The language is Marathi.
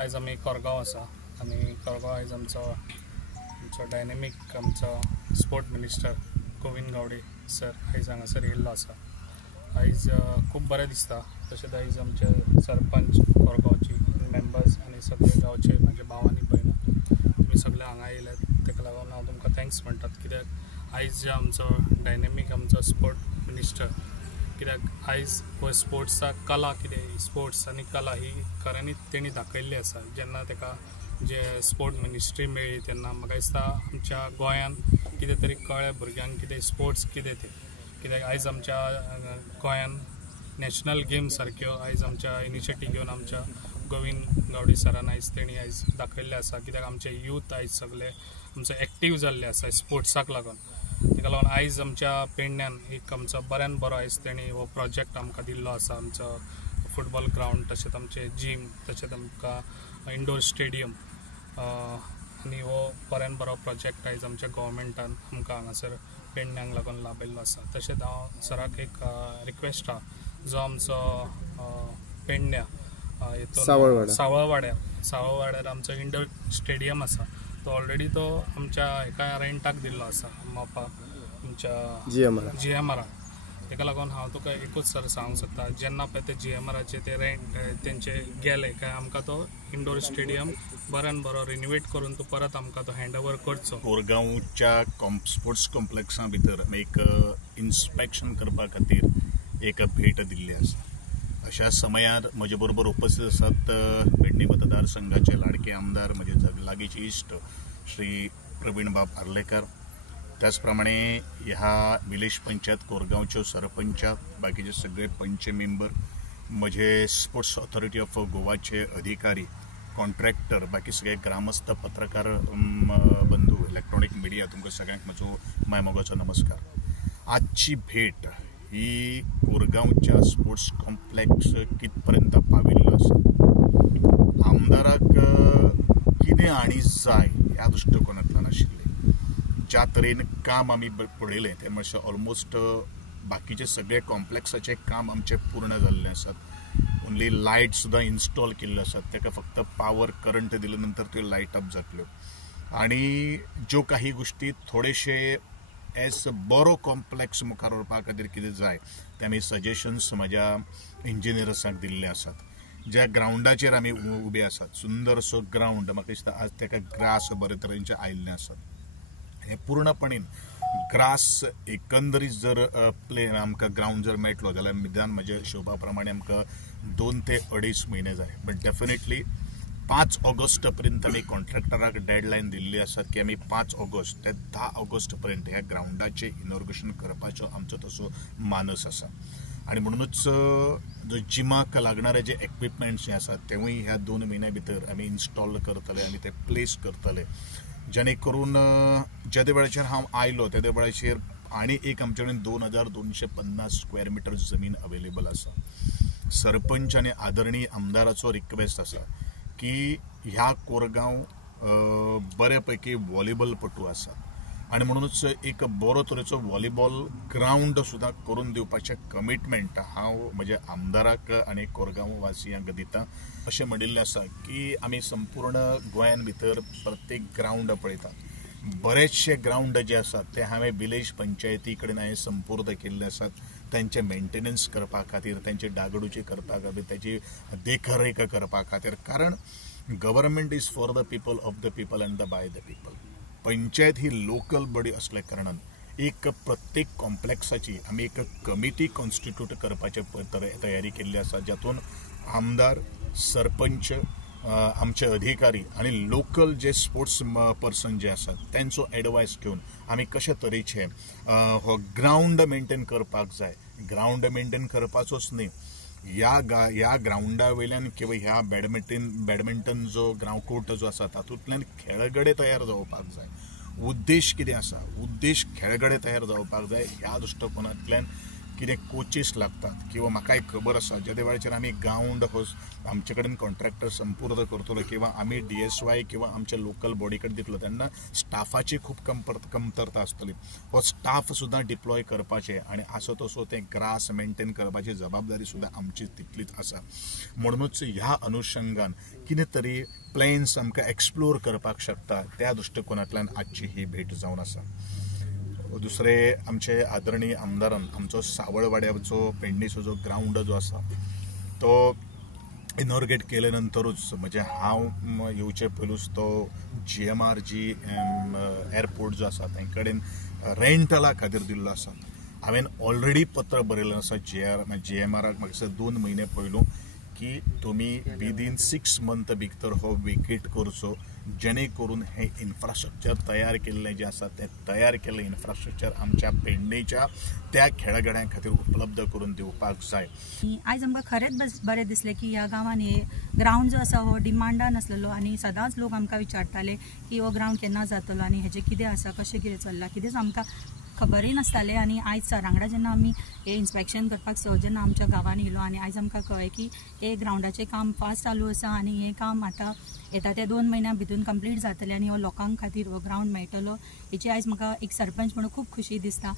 आयज आमी कोरगांव आसा आनी कोरगांव आयज आमचो डायनेमीक आमचो sport minister Govind Gawade sir आयज हांगासर येयल्लो आसा। आयज खूब बरें दिसता। तशेंच आयज आमचे सरपंच कोरगांवची मेंबर्स आनी सगळे गांवचे म्हाजे भाव आनी भयणां तुमी सगळे हांगा येयल्यात, ताका लागून हांव तुमकां थँक्स म्हणटात। कित्याक आयज जे आमचो डायनेमीक आमचो स्पोर्ट मिनिस्टर, कित्याक आयज हो स्पोर्ट्साक कला कितें, स्पोर्ट्स आनी कला ही खऱ्यांनीच तेणी दाखयल्ली आसा। जेन्ना ताका जे स्पोर्ट मिनिस्ट्री मेळ्ळी तेन्ना म्हाका दिसता आमच्या गोंयान कितें तरी कळ्ळें भुरग्यांक कितें स्पोर्ट्स कितें तें। कित्याक आयज आमच्या गोंयान नॅशनल गेम सारक्यो आयज आमच्या इनिशिएटीव घेवन आमच्या गोविंद गावडे सरान आयज तेणी आयज दाखयल्लें आसा। कित्याक आमचे यूथ आयज सगळे आमचे एक्टीव जाल्ले आसा स्पोर्ट्साक लागून। ताका लागून आयज आमच्या पेडण्यान एक आमचो बऱ्यान बरो आयज तेणी हो प्रोजेक्ट आमकां दिल्लो आसा। आमचो फुटबॉल ग्रावंड, तशेंच आमचे जीम, तशेंच आमकां इंडोर स्टेडियम आनी हो बऱ्यान बरो प्रोजेक्ट आयज आमच्या गव्हर्मेंटान आमकां हांगासर पेडण्यांक लागून लाभयल्लो आसा। तशेंच हांव सराक एक रिक्वेस्ट आहा, जो आमचो पेडण्या सावळवाड्यार आमचो इंडोर स्टेडियम आसा, तो ऑलरेडी तो आमच्या एका रेंटाक दिल्लो आसा मोपा आमच्या GMR। ताका लागून हांव तुका एकूच सर सांगूंक सोदता, जेन्ना पळय ते GMRचे ते रेंट तेंचे गेले काय आमकां तो इंडोर स्टेडियम बऱ्यान बरो रिन्युवेट करून तो परत आमकां तो हँड ओवर करचो। कोरगांवच्या स्पोर्ट्स कॉम्प्लेक्सा भितर एक इन्स्पेक्शन करपा खातीर एक भेट दिल्ली आसा। अशा समयार म्हजे बरोबर उपस्थित आसात पेडणे मतदारसंघाचे लाडके आमदार, म्हजे लागींचे इश्ट श्री प्रवीण बाब आर्लेकर, त्याच प्रमाणे ह्या विलेज पंचायत कोरगांवच्यो सरपंच, बाकीचे सगळे पंच मेंबर, म्हजे स्पोर्ट्स ऑथॉरिटी ऑफ गोवाचे अधिकारी, कॉन्ट्रॅक्टर, बाकी सगळे ग्रामस्थ, पत्रकार बंधू, इलेक्ट्रॉनिक मिडिया, तुमकां सगळ्यांक म्हजो मायमोगाचो नमस्कार। आजची भेट ही कोरगांवच्या स्पोर्ट्स कॉम्प्लेक्स कितपर्यंत पाविल्लो आसा, आमदाराक कितें आनी जाय ह्या दृश्टिकोनांतल्यान आशिल्लें। ज्या तरेन काम आमी पळयलें तें मातशें ऑलमोस्ट बाकीचे सगळे कॉम्प्लेक्साचे काम आमचे पूर्ण जाल्ले आसात। ओन्ली लायट सुद्दां इन्स्टॉल केल्ल्यो आसात, ताका फक्त पावर करंट दिले नंतर त्यो लायट अप जातल्यो। आनी ज्यो काही गोष्टी थोडेशे एज बरो कॉम्प्लेक्स मुखार व्हरपा खातीर कितें जाय ते आमी सजेशन्स म्हाज्या इंजिनियर्सांक दिल्ले आसात। ज्या ग्रावंडाचेर आमी उबे आसात, सुंदर असो ग्रावंड, म्हाका दिसता आज ताका ग्रास बरे तरेचे आयिल्ले आसात। हे पूर्णपणे ग्रास एकंदरीत जर प्ले आमकां ग्रावंड जर मेळटलो जाल्यार निदान म्हज्या हिशोबा प्रमाणे आमकां 2 ते 2.5 म्हयने जाय। बट डेफिनेटली 5 ऑगस्ट पर्यंत आमी कॉन्ट्रॅक्टराक डेडलायन दिल्ली आसा की आमी 5 ऑगस्ट ते 10 ऑगस्ट पर्यंत ह्या ग्रावंडाचें इनॉग्रेशन करपाचो आमचो तसो मानस आसा। आणि म्हणूनच जो जिमाक लागणारे जे इक्विपमेंट्स जे आसात तेवूय ह्या 2 म्हयन्या भितर आमी इन्स्टॉल करतले आनी ते प्लेस करतले, जेणे करून ज्या वेळाचेर हांव आयलो त्या वेळाचेर आनी एक आमचे कडेन 2250 स्क्वेअर मिटर जमीन अवेलेबल आसा। सरपंच आनी आदरणीय आमदाराचो रिक्वेस्ट आसा की ह्या कोरगांव बऱ्यापैकी व्हॉलीबॉल पटू आसा आणि म्हणूनच एक बरो तरेचो व्हॉलीबॉल ग्रावंड सुद्दां करून दिवपाचें कमिटमेंट हांव म्हज्या आमदाराक आनी कोरगांव वासियांक दिता। अशें म्हणिल्लें आसा की आमी संपूर्ण गोंयान भितर प्रत्येक ग्रावंड पळयतात, बरेचशे ग्रावंड जे आसात ते हांवें विलेज पंचायती कडेन हांवें संपूर्ण केल्ले आसात। त्यांचे मेंटेनन्स करपा खातीर, त्यांची डागडुजी करपा खातीर, त्याची देखरेख करपा खातीर, कारण government is for the people, of the people and the by the people. Panchayat he local body असल्या कारणान एक प्रत्येक कॉम्प्लेक्साची आमी एक कमिटी कॉन्स्टिट्यूट करपाचे तयारी केल्ली आसा, जातून आमदार, सरपंच, आमचे अधिकारी आणि लोकल जे स्पोर्ट्स पर्सन जे आसात त्यांचो एडवायस घेवन आमी कशे तरेचे हो ग्रावंड मेंटेन करपाक जाय। ग्रावंड मेंटेन करपाचोच न्ही, ह्या ग्रावंडा वयल्यान किंवा ह्या बॅडमिंटन जो ग्रावंड कोर्ट जो आसा तातूंतल्यान खेळगडे तयार जावपाक जाय। उद्देश कितें आसा, उद्देश खेळगडे तयार जावपाक जाय। ह्या दृश्टिकोनांतल्यान कितें कोचीस लागतात किंवा म्हाकाय खबर आसा ज्या वेळाचेर आमी ग्रावंड हो आमचे कडेन कॉन्ट्रॅक्टर संपूर्ण करतलो किंवा आमी DSY किंवा आमच्या लोकल बॉडी कडेन दितलो तेन्ना स्टाफाची खूब कमतरता आसतली. हो स्टाफ सुद्दां डिप्लॉय करपाचे आनी आसो तसो तें ग्रास मेंटेन करपाची जबाबदारी सुद्दां आमची तितलीच आसा. म्हणूनच ह्या अनुशंगान कितें तरी प्लॅन्स आमकां एक्सप्लोर करपाक शकता त्या दृश्टिकोनांतल्यान आजची ही भेट जावन आसा. दुसरे आमचे आदरणीय आमदारान आमचो सावळवाड्याचो पेडणेचो जो ग्रावंड जो आसा तो इनॉर्गेट केले नंतरूच म्हणजे हांव येवचे पयलूच तो GMR जी एअरपोर्ट जो आसा ते कडेन रेंटला खातीर दिल्लो आसा. हांवें ऑलरेडी पत्र बरयलें आसा GMRाक म्हाका दिसता 2 म्हयने पयलू की तुमी विदीन 6 मंथ भितर हो वेकेट करचो जेणे करून हे इन्फ्रास्ट्रक्चर तयार केल्लें जें आसा तें तयार केल्लें इन्फ्रास्ट्रक्चर आमच्या पेडणेच्या त्या खेळगड्यां खातीर उपलब्ध करून दिवपाक जाय. आयज आमकां खरेंच बरें दिसलें की ह्या गांवांत हे ग्रावंड जो आसा हो डिमांडान आसलेलो आनी सदांच लोक आमकां विचारताले की हो ग्रावंड केन्ना जातलो आनी हेजें कितें आसा कशें कितें चल्लां कितेंच आमकां खबरय नासतालें. आनी आयज सरां वांगडा जेन्ना आमी हे इन्स्पेक्शन करपाक जेन्ना आमच्या गांवांत येयलो आनी आयज आमकां कळ्ळें की हे ग्रावंडाचें काम फास्ट चालू आसा आनी हें काम आतां येता त्या 2 म्हयन्यां भितून कंप्लीट जातलें आनी हो लोकांक खातीर हो ग्रावंड मेळटलो हेची आयज म्हाका एक सरपंच म्हणून खूब खुशी दिसता.